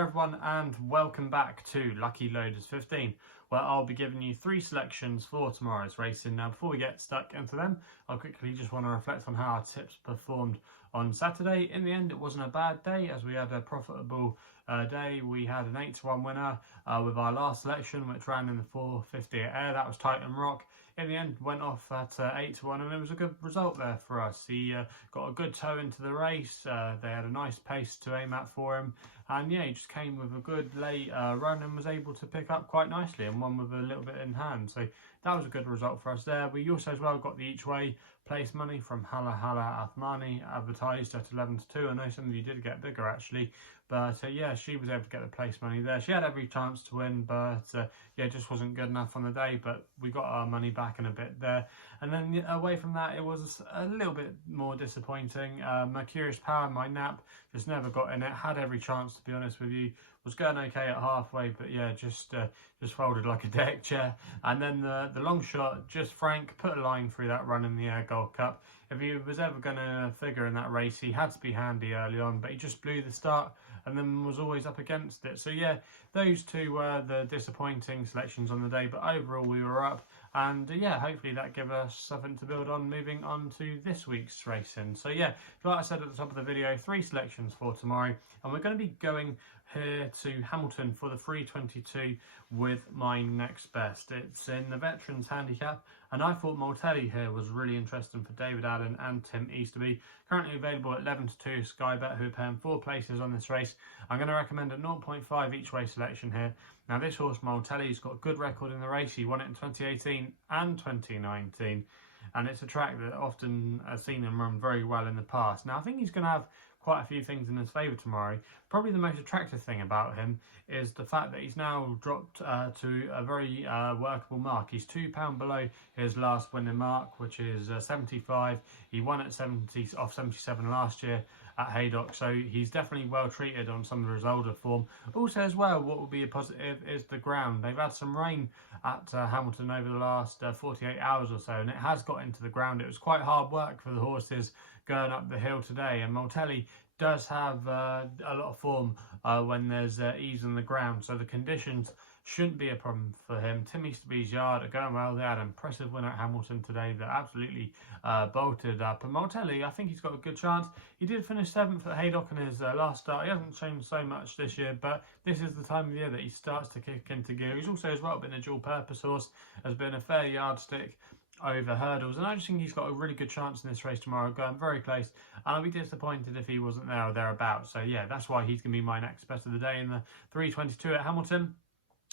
Hello everyone and welcome back to Lucky Loaders 15, where I'll be giving you 3 selections for tomorrow's racing. Now before we get stuck into them, I'll quickly just want to reflect on how our tips performed on Saturday. In the end, it wasn't a bad day as we had a profitable day. We had an 8-1 winner with our last selection, which ran in the 450 at Air. That was Titan Rock. In the end, went off at 8-1, and it was a good result there for us. He got a good toe into the race. They had a nice pace to aim at for him, and yeah, he just came with a good late run and was able to pick up quite nicely and won with a little bit in hand. So that was a good result for us there. We also as well got the each way place money from Hala Athmani, advertised at 11-2. I know some of you did get bigger actually, but yeah, she was able to get the place money there. She had every chance to win, but yeah, it just wasn't good enough on the day. But we got our money back in a bit there. And then away from that, it was a little bit more disappointing. Mercurius Power, my nap, just never got in it. Had every chance, to be honest with you. Was going okay at halfway, but yeah, just folded like a deck chair. And then the long shot, just Frank put a line through that run in the Air Gold Cup. If he was ever going to figure in that race, he had to be handy early on, but he just blew the start and then was always up against it. So yeah, those two were the disappointing selections on the day, but overall we were up. And yeah, hopefully that gave us something to build on moving on to this week's racing. So yeah, like I said at the top of the video, 3 selections for tomorrow, and we're going to be going here to Hamilton for the 322 with my next best. It's in the Veterans Handicap, and I thought Multellie here was really interesting for David Allen and Tim Easterby. Currently available at 11-2 SkyBet, who are paying 4 places on this race. I'm going to recommend a 0.5 each way selection here. Now this horse Multellie's got a good record in the race. He won it in 2018 and 2019, and it's a track that often has seen him run very well in the past. Now I think he's going to have quite a few things in his favour tomorrow. Probably the most attractive thing about him is the fact that he's now dropped to a very workable mark. He's £2 below his last winning mark, which is 75. He won at 70 off 77 last year at Haydock, so he's definitely well treated on some of his older form. Also as well, what will be a positive is the ground. They've had some rain at Hamilton over the last 48 hours or so, and it has got into the ground. It was quite hard work for the horses going up the hill today, and Multellie does have a lot of form when there's ease on the ground, so the conditions shouldn't be a problem for him. Tim Easterby's yard are going well. They had an impressive win at Hamilton today that absolutely bolted up. And Multellie, I think he's got a good chance. He did finish 7th at Haydock in his last start. He hasn't changed so much this year, but this is the time of year that he starts to kick into gear. He's also as well been a dual purpose horse, has been a fair yardstick over hurdles, and I just think he's got a really good chance in this race tomorrow, going very close, and I'll be disappointed if he wasn't there or thereabouts. So yeah, that's why he's going to be my next best of the day in the 322 at Hamilton.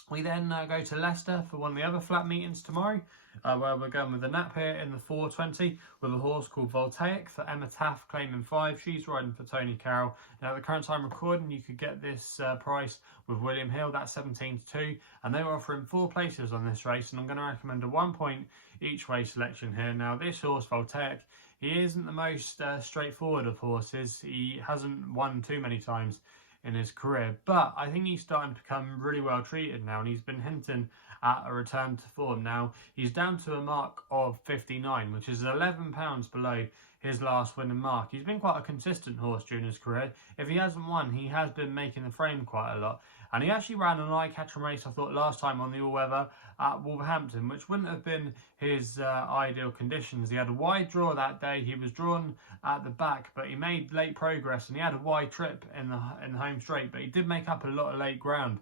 We then go to Leicester for one of the other flat meetings tomorrow, where we're going with the nap here in the 420 with a horse called Voltaic for Emma Taff, claiming 5. She's riding for Tony Carroll. Now at the current time recording, you could get this price with William Hill, that's 17-2, and they were offering 4 places on this race, and I'm going to recommend a 1 point each way selection here. Now this horse Voltaic, he isn't the most straightforward of horses. He hasn't won too many times in his career, but I think he's starting to become really well treated now, and he's been hinting at a return to form. Now he's down to a mark of 59, which is £11 below his last winning mark. He's been quite a consistent horse during his career. If he hasn't won, he has been making the frame quite a lot, and he actually ran an eye-catching race, I thought, last time on the all-weather at Wolverhampton, which wouldn't have been his ideal conditions. He had a wide draw that day. He was drawn at the back, but he made late progress, and he had a wide trip in the home straight, but he did make up a lot of late ground.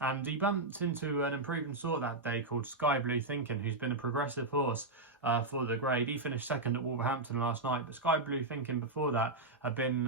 And he bumped into an improving sort that day called Sky Blue Thinking, who's been a progressive horse for the grade. He finished 2nd at Wolverhampton last night, but Sky Blue Thinking before that have been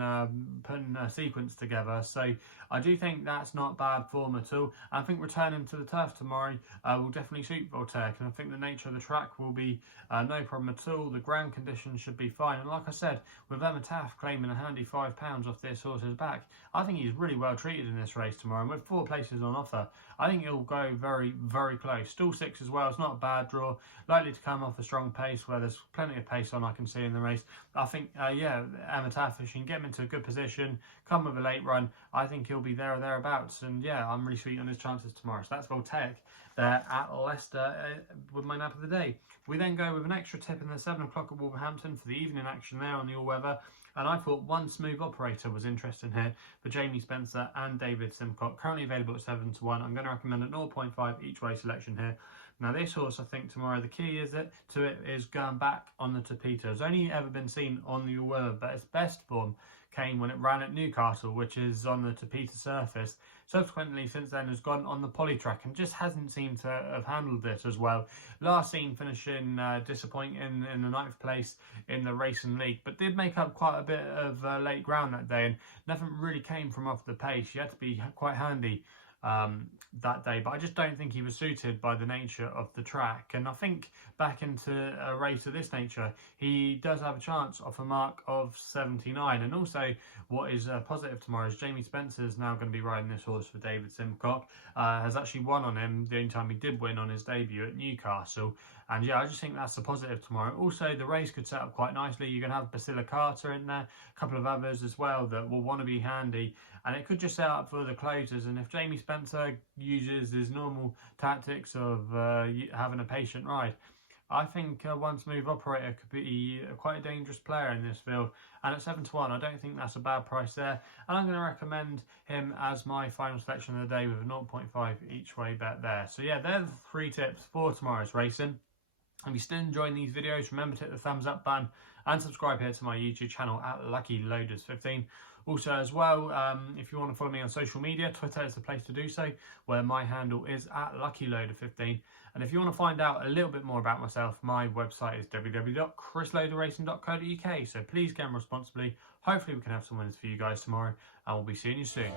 putting a sequence together. So I do think that's not bad form at all. I think returning to the turf tomorrow will definitely suit Voltaic, and I think the nature of the track will be no problem at all. The ground conditions should be fine, and like I said, with Emma Taff claiming a handy £5 off this horse's back, I think he's really well treated in this race tomorrow, and with 4 places on offer, I think it'll go very, very close. Stall 6 as well, it's not a bad draw, likely to come off a strong pace where there's plenty of pace on, I can see in the race. I think, yeah, Emma Taff, if she can get him into a good position, come with a late run, I think he'll be there or thereabouts, and yeah, I'm really sweet on his chances tomorrow. So that's Voltaic there at Leicester with my nap of the day. We then go with an extra tip in the 7 o'clock at Wolverhampton for the evening action there on the all-weather. And I thought Onesmoothoperator was interesting here for Jamie Spencer and David Simcock, currently available at 7-1. I'm going to recommend a 0.5 each way selection here. Now this horse, I think tomorrow, the key to it is going back on the tapeta. It's only ever been seen on the all-weather, but its best form came when it ran at Newcastle, which is on the tapeta surface. Subsequently, since then, has gone on the poly track and just hasn't seemed to have handled it as well. Last seen finishing disappointing in the 9th place in the Racing League, but did make up quite a bit of late ground that day, and nothing really came from off the pace. She had to be quite handy that day, but I just don't think he was suited by the nature of the track. And I think back into a race of this nature, he does have a chance off a mark of 79. And also, what is positive tomorrow is Jamie Spencer is now going to be riding this horse for David Simcock. Has actually won on him the only time he did win on his debut at Newcastle. And yeah, I just think that's a positive tomorrow. Also, the race could set up quite nicely. You're going to have Priscilla Carter in there, a couple of others as well that will want to be handy. And it could just set up for the closers. And if Jamie Spencer uses his normal tactics of having a patient ride, I think Onesmoothoperator could be quite a dangerous player in this field. And at 7-1, I don't think that's a bad price there. And I'm going to recommend him as my final selection of the day with a 0.5 each way bet there. So yeah, they're the 3 tips for tomorrow's racing. If you're still enjoying these videos, remember to hit the thumbs up button and subscribe here to my YouTube channel at LuckyLoaders15. Also as well, if you want to follow me on social media, Twitter is the place to do so, where my handle is at LuckyLoader15. And if you want to find out a little bit more about myself, my website is www.chrisloaderracing.co.uk. So please gamble responsibly. Hopefully we can have some winners for you guys tomorrow, and we'll be seeing you soon.